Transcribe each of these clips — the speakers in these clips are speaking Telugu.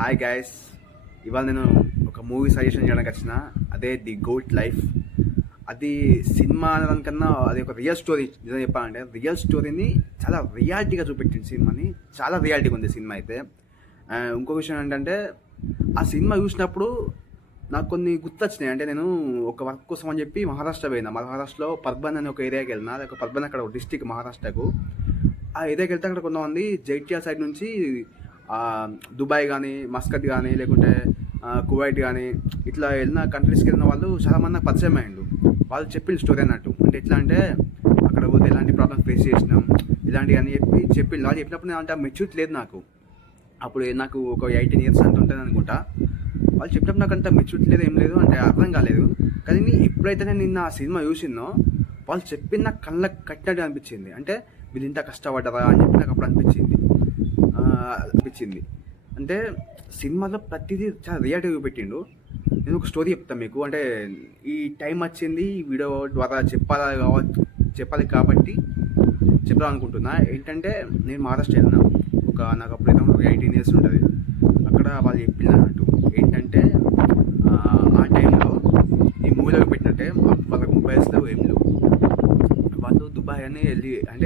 Hi guys. ఇవాళ నేను ఒక మూవీ సజెషన్ చేయడానికి వచ్చిన. అదే ది గోట్ లైఫ్. అది సినిమా అనడానికన్నా అది ఒక రియల్ స్టోరీ. నిజం చెప్పాలంటే రియల్ స్టోరీని చాలా రియాలిటీగా చూపెట్టింది సినిమాని. చాలా రియాలిటీగా ఉంది సినిమా అయితే. ఇంకో విషయం ఏంటంటే ఆ సినిమా చూసినప్పుడు నాకు కొన్ని గుర్తొచ్చినాయి. అంటే నేను ఒక వర్క్ కోసం అని చెప్పి మహారాష్ట్ర పోయినా. మహారాష్ట్రలో పర్బన్ అనే ఒక ఏరియాకి వెళ్ళినా. ఒక పర్బన్ అక్కడ ఒక డిస్టిక్ మహారాష్ట్రకు. ఆ ఏరియాకి వెళ్తే అక్కడ కొంతమంది జైత్యాల సైడ్ నుంచి దుబాయ్ కానీ, మస్కత్ కానీ, లేకుంటే కువైట్ కానీ ఇట్లా వెళ్ళిన కంట్రీస్కి వెళ్ళిన వాళ్ళు చాలామంది నాకు పరిచయం అయ్యిండు. వాళ్ళు చెప్పిన స్టోరీ అన్నట్టు. అంటే ఎట్లా అంటే అక్కడ పోతే ఎలాంటి ప్రాబ్లమ్ ఫేస్ చేసినాం ఇలాంటివి అని చెప్పిండు. వాళ్ళు చెప్పినప్పుడు నేను అంటే మెచ్యూరిటీ లేదు నాకు. అప్పుడు నాకు ఒక 18 years అంత ఉంటుంది అనుకుంటా. వాళ్ళు చెప్పినప్పుడు నాకు అంత మెచ్యూరిటీ లేదు, ఏం లేదు, అంటే అర్థం కాలేదు. కానీ ఎప్పుడైతే నేను నిన్న ఆ సినిమా చూసినో వాళ్ళు చెప్పిన నాకు కళ్ళకు కట్టినట్టు అనిపించింది. అంటే వీళ్ళు ఇంత కష్టపడ్డరా అని చెప్పి నాకు అప్పుడు అనిపించింది. అంటే సినిమాలో ప్రతిదీ చాలా రియాలిటీగా పెట్టిండు. నేను ఒక స్టోరీ చెప్తాను మీకు. అంటే ఈ టైం వచ్చింది ఈ వీడియో ద్వారా చెప్పాలి కాబట్టి చెప్పాలనుకుంటున్నా. ఏంటంటే నేను మహారాష్ట్ర వెళ్ళినా. నాకు అప్పుడైతే ఒక 18 years ఉంటుంది. అక్కడ వాళ్ళు చెప్పింది అన్నట్టు ఏంటంటే ఆ టైంలో ఈ మూవీలో పెట్టినట్టే వాళ్ళకి మొబైల్స్లో ఏం లేవు. వాళ్ళు దుబాయ్ అని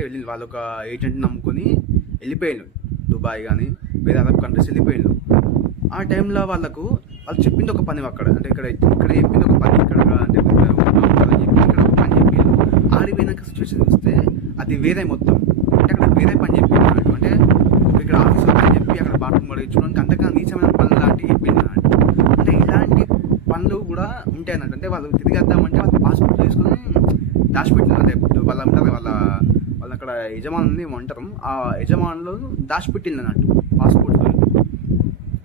వెళ్ళింది. వాళ్ళు ఒక ఏజెంట్ నమ్ముకొని వెళ్ళిపోయాను. దుబాయ్ కానీ వేరే అరబ్ కంట్రీస్ వెళ్ళిపోయాను. ఆ టైంలో వాళ్ళు చెప్పింది ఒక పని అక్కడ. అంటే ఇక్కడ చెప్పింది ఒక పని, ఇక్కడ అంటే ఇక్కడ ఒక పని చెప్పిండు. ఆడిపోయినాక సిచ్యువేషన్ చూస్తే అది వేరే మొత్తం. అంటే అక్కడ వేరే పని చెప్పింది అన్నట్టు. అంటే ఇక్కడ ఆఫీస్ అని చెప్పి అక్కడ బాత్రూమ్ కూడా ఇచ్చుకోవడానికి అంతకన్నా నీచమైన పనులు లాంటివి చెప్పింది అన్నట్టు. అంటే ఇలాంటి పనులు కూడా ఉంటాయి అన్నట్టు. అంటే వాళ్ళు తిరిగేద్దామంటే వాళ్ళు పాస్పోర్ట్ చేసుకొని దాచిపెట్టిన. అంటే వాళ్ళ ఉంటారు వాళ్ళ అక్కడ యజమానుని అంటారు. ఆ యజమానులు దాచిపెట్టింది అన్నట్టు పాస్పోర్ట్.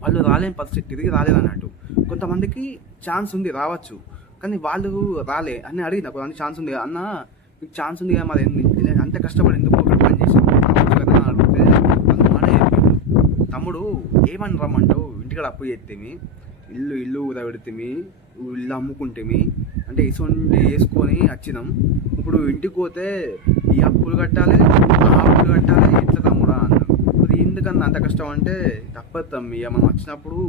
వాళ్ళు రాలేని పరిస్థితి, తిరిగి రాలేదన్నట్టు. కొంతమందికి ఛాన్స్ ఉంది, రావచ్చు, కానీ వాళ్ళు రాలే అని అడిగిన. కొంతమంది ఛాన్స్ ఉంది అన్న, మీకు ఛాన్స్ ఉంది కదా, మరి అంత కష్టపడి ఎందుకు ఒక పని చేసి కదా అడిగితే వాళ్ళు మాట చెప్పిండు. తమ్ముడు ఏమని రమ్మంటావు, ఇంటికాడ అప్పు చేస్తేమి, ఇల్లు పెడితేమి, ఇల్లు అమ్ముకుంటేమి, అంటే ఇటువంటి వేసుకొని వచ్చినాం. ఇప్పుడు ఇంటికి పోతే ఈ అప్పులు కట్టాలి, ఆ అప్పులు కట్టాలి, ఎట్లా తమ్ముడా అన్నాడు. అది ఎందుకన్నా అంత కష్టం అంటే తప్పదు తమ్మి, ఇక మనం వచ్చినప్పుడు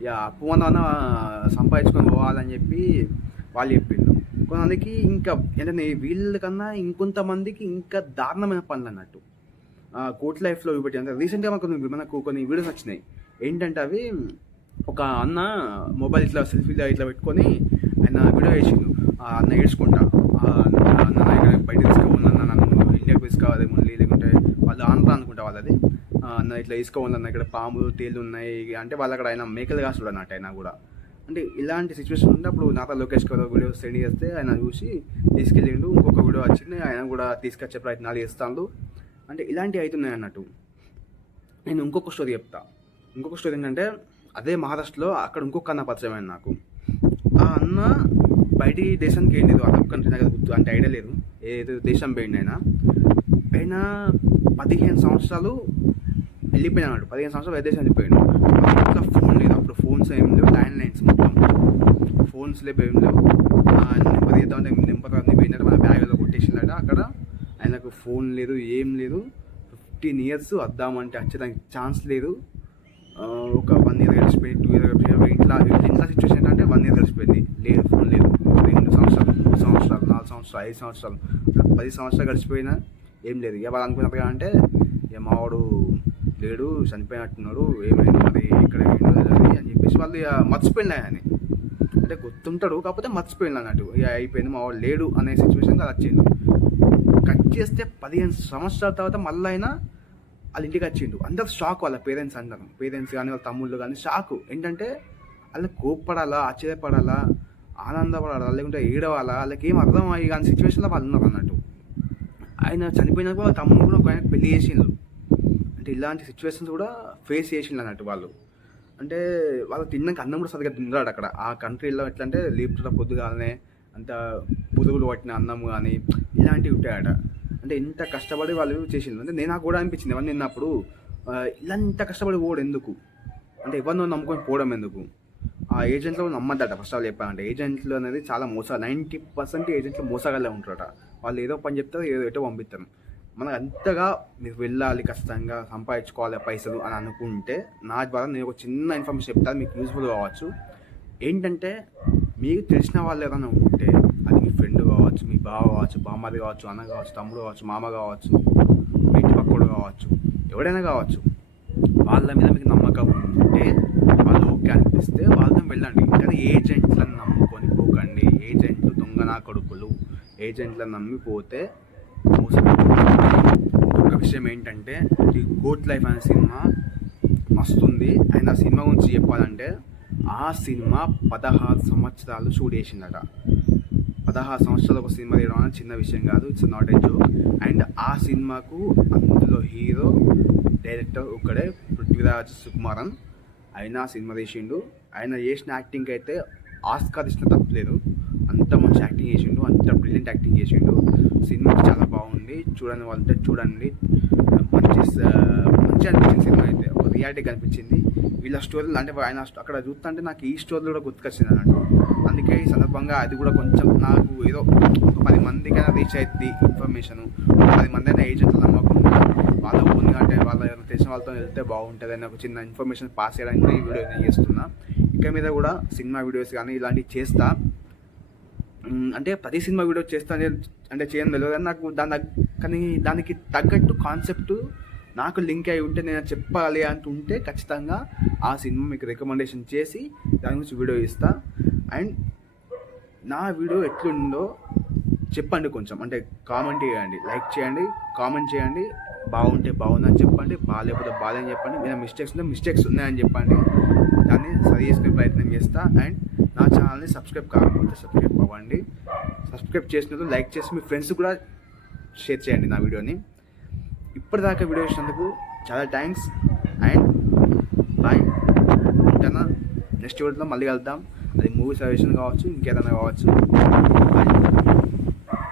ఇక అప్పు మన సంపాదించుకొని పోవాలని చెప్పి వాళ్ళు చెప్పిండు. కొంతమందికి ఇంకా అంటే వీళ్ళకన్నా ఇంకొంతమందికి ఇంకా దారుణమైన పనులు అన్నట్టు కోర్ట్ లైఫ్లో చూపెట్టి. అంటే రీసెంట్గా మనకు కొన్ని వీడియోస్ వచ్చినాయి. ఏంటంటే అవి ఒక అన్న మొబైల్ ఇట్లా సెల్ఫీలో ఇట్లా పెట్టుకొని ఆయన వీడియో వేసిండు. అన్న ఏడ్చుకుంటా, అన్న ఇక్కడ బయట తీసుకోవాలి, అన్న నన్ను ఇండియాకి తీసుకోవాలి మళ్ళీ, లేకుంటే వాళ్ళు ఆంధ్ర అనుకుంటా వాళ్ళది. అన్న ఇట్లా తీసుకోవాలి అన్న, ఇక్కడ పాములు తేళ్ళు ఉన్నాయి అంటే వాళ్ళు అక్కడ ఆయన మేకలు కాసుడు అన్నట్టు. ఆయన కూడా అంటే ఇలాంటి సిచ్యువేషన్ ఉంటే అప్పుడు నాతో లోకేష్ గారు వీడియో సెండ్ చేస్తే ఆయన చూసి తీసుకెళ్ళిండు. ఇంకొక వీడియో వచ్చింది, ఆయన కూడా తీసుకొచ్చే ప్రయత్నాలు చేస్తాడు. అంటే ఇలాంటివి అవుతున్నాయి అన్నట్టు. నేను ఇంకొక స్టోరీ చెప్తా. ఇంకొక స్టోరీ ఏంటంటే అదే మహారాష్ట్రలో అక్కడ ఇంకొక అన్న పరిచయం అయింది నాకు. ఆ అన్న బయటి దేశానికి ఏం లేదు, అరబ్ కంట్రీ దగ్గర గుర్తు అంటే ఐడియా లేదు, ఏదో దేశం పోయింది. ఆయన 15 సంవత్సరాలు వెళ్ళిపోయినాడు. 15 సంవత్సరాలు ఏ దేశం వెళ్ళిపోయాడు. అట్లా ఫోన్ లేదు, అప్పుడు ఫోన్స్ ఏం లేవు, ల్యాండ్ లైన్స్ మొత్తం ఫోన్స్ లేవు, ఏం లేవు. నెంబర్ చేద్దామంటే నెంబర్ అన్ని పోయినట్టు మన బ్యాగ్లో కొట్టేసినట్ట. అక్కడ ఆయనకు ఫోన్ లేదు, ఏం లేదు. 15 years వద్దామంటే వచ్చేదానికి ఛాన్స్ లేదు. ఒక 1 year గడిచిపోయి, 2 years గడిచిపోయి, ఇంట్లో సిచ్యువేషన్ ఏంటంటే 1 year గడిచిపోయింది, లేదు ఫోన్ లేదు. 2 సంవత్సరాలు, 3 సంవత్సరాలు, 4 సంవత్సరాలు, 5 సంవత్సరాలు, 10 సంవత్సరాలు గడిచిపోయినా ఏం లేదు. ఇక వాళ్ళు అనుకున్నట్టుగా అంటే ఇక మావాడు లేడు, చనిపోయినట్టున్నాడు, ఏమైనా మరి ఇక్కడ అది అని చెప్పేసి వాళ్ళు ఇక మర్చిపోయినా అని. అంటే గుర్తుంటాడు, కాకపోతే మర్చిపోయింది అన్నట్టు. ఇక అయిపోయింది, మావాడు లేడు అనే సిచ్యువేషన్ అది వచ్చిండు. కట్ చేస్తే 15 సంవత్సరాల తర్వాత మళ్ళీ అయినా వాళ్ళ ఇంటికి వచ్చిండు. అందరు షాక్, వాళ్ళ పేరెంట్స్ అందరం, పేరెంట్స్ కానీ వాళ్ళ తమ్ముళ్ళు కానీ షాకు. ఏంటంటే వాళ్ళకి కోప్పడాలా, ఆశ్చర్యపడాలా, ఆనందపడాలా, లేకుంటే ఏడవాలా, వాళ్ళకి ఏం అర్థం అయ్యి కానీ సిచ్యువేషన్లో వాళ్ళు ఉన్నారు అన్నట్టు. ఆయన చనిపోయినాక వాళ్ళ తమ్ముడు కూడా ఒక ఆయనకు పెళ్లి చేసిండు. అంటే ఇలాంటి సిచ్యువేషన్స్ కూడా ఫేస్ చేసిండు అన్నట్టు వాళ్ళు. అంటే వాళ్ళు తిన్నాక అన్నం కూడా సరిగ్గా తిన్నాడు అక్కడ. ఆ కంట్రీలో ఎట్లా అంటే లేపుట పొద్దుగానే అంత పురుగులు పట్టిన అన్నం కానీ ఇలాంటివి ఉంటాయట. అంటే ఇంత కష్టపడి వాళ్ళు చేసిండు. అంటే నాకు కూడా అనిపించింది ఎవరిని నిన్నప్పుడు, ఇలా ఇంత కష్టపడి పోవడం ఎందుకు, అంటే ఎవరినో నమ్ముకొని పోవడం ఎందుకు. ఆ ఏజెంట్లో నమ్మద్దట. ఫస్ట్ ఆల్ చెప్పాలంటే ఏజెంట్లు అనేది చాలా 90% ఏజెంట్లు మోసగాళ్ళే ఉంటారట. వాళ్ళు ఏదో పని చెప్తారు, ఏదో ఎటో పంపిస్తారు. మనకు అంతగా మీరు వెళ్ళాలి, ఖచ్చితంగా సంపాదించుకోవాలి పైసలు అని అనుకుంటే నా ద్వారా నేను ఒక చిన్న ఇన్ఫర్మేషన్ చెప్తాను, మీకు యూస్ఫుల్ కావచ్చు. ఏంటంటే మీకు తెలిసిన వాళ్ళు ఏదైనా ఉంటే, అది మీ ఫ్రెండ్ కావచ్చు, మీ బావ కావచ్చు, బామ్మది కావచ్చు, అన్న కావచ్చు, తమ్ముడు కావచ్చు, మామ కావచ్చు, మీ ఇంటి పక్కడు కావచ్చు, ఎవడైనా కావచ్చు, వాళ్ళ మీద మీకు నమ్మకం ఉంటే, వాళ్ళు ఓకే అనిపిస్తే వాళ్ళతో వెళ్ళండి. కానీ ఏజెంట్లను నమ్ముకొని పోకండి. ఏజెంట్లు దొంగ నా కొడుకులు. ఏజెంట్లను నమ్మిపోతే ఒక విషయం ఏంటంటే, ఈ గోట్ లైఫ్ అనే సినిమా మస్తుంది. అండ్ ఆ సినిమా గురించి చెప్పాలంటే, ఆ సినిమా 16 సంవత్సరాలు షూట్ చేసిందట. 16 సంవత్సరాలు ఒక సినిమా తీయడం అనేది చిన్న విషయం కాదు. It's not a joke. And ఆ సినిమాకు అందులో హీరో, డైరెక్టర్ ఒక్కడే, పృథ్వీరాజ్ సుకుమారన్. ఆయన సినిమా తీసిండు. ఆయన చేసిన యాక్టింగ్ అయితే ఆస్కార్ ఇచ్చిన తప్పలేదు. అంత మంచి యాక్టింగ్ చేసిండు, అంత బ్రిలియంట్ యాక్టింగ్ చేసిండు. సినిమా చాలా బాగుంది. చూడని వాళ్ళంటే చూడండి. మంచి అనిపించింది సినిమా అయితే. ఒక రియాలిటీ కనిపించింది. వీళ్ళ స్టోరీలు అంటే ఆయన అక్కడ చూస్తుంటే నాకు ఈ స్టోరీలు కూడా గుర్తుకొచ్చింది అన్నట్టు. అందుకే ఈ సందర్భంగా అది కూడా కొంచెం నాకు ఏదో ఒక 10 మందికైనా రీచ్ అవుతుంది ఇన్ఫర్మేషను. 10 మంది అయినా ఏజెంట్లు నమ్మకుండా వాళ్ళ ఓన్గా అంటే వాళ్ళ తెలిసిన వాళ్ళతో వెళ్తే బాగుంటుంది అని ఒక చిన్న ఇన్ఫర్మేషన్ పాస్ చేయడానికి ఈ వీడియో నేను చేస్తున్నా. ఇక మీద కూడా సినిమా వీడియోస్ కానీ ఇలాంటివి చేస్తా. అంటే ప్రతి సినిమా వీడియో చేస్తాను అంటే చేయడం తెలియదు, కానీ నాకు కానీ దానికి తగ్గట్టు కాన్సెప్ట్ నాకు లింక్ అయి ఉంటే, నేను చెప్పాలి అంటుంటే ఖచ్చితంగా ఆ సినిమా మీకు రికమెండేషన్ చేసి దాని గురించి వీడియో ఇస్తా. అండ్ నా వీడియో ఎట్లుందో చెప్పండి కొంచెం, అంటే కామెంట్ చేయండి, లైక్ చేయండి, కామెంట్ చేయండి. బాగుంటే బాగుందని చెప్పండి, బాగాలేకపోతే బాగాలని చెప్పండి. మీద మిస్టేక్స్ ఉన్నాయని చెప్పండి. దాన్ని సరి చేసుకునే ప్రయత్నం చేస్తా. అండ్ నా ఛానల్ని సబ్స్క్రైబ్ కాకపోతే సబ్స్క్రైబ్ అవ్వండి. సబ్స్క్రైబ్ చేసినందుకు లైక్ చేసి మీ ఫ్రెండ్స్ కూడా షేర్ చేయండి నా వీడియోని. ఇప్పటిదాకా వీడియో ఇచ్చినందుకు చాలా థ్యాంక్స్. And bye. ఉంటానా? నెక్స్ట్ వీడియోలో మళ్ళీ కలుద్దాం. అది మూవీ సజెషన్ కావచ్చు, ఇంకేదైనా కావచ్చు. బాయ్.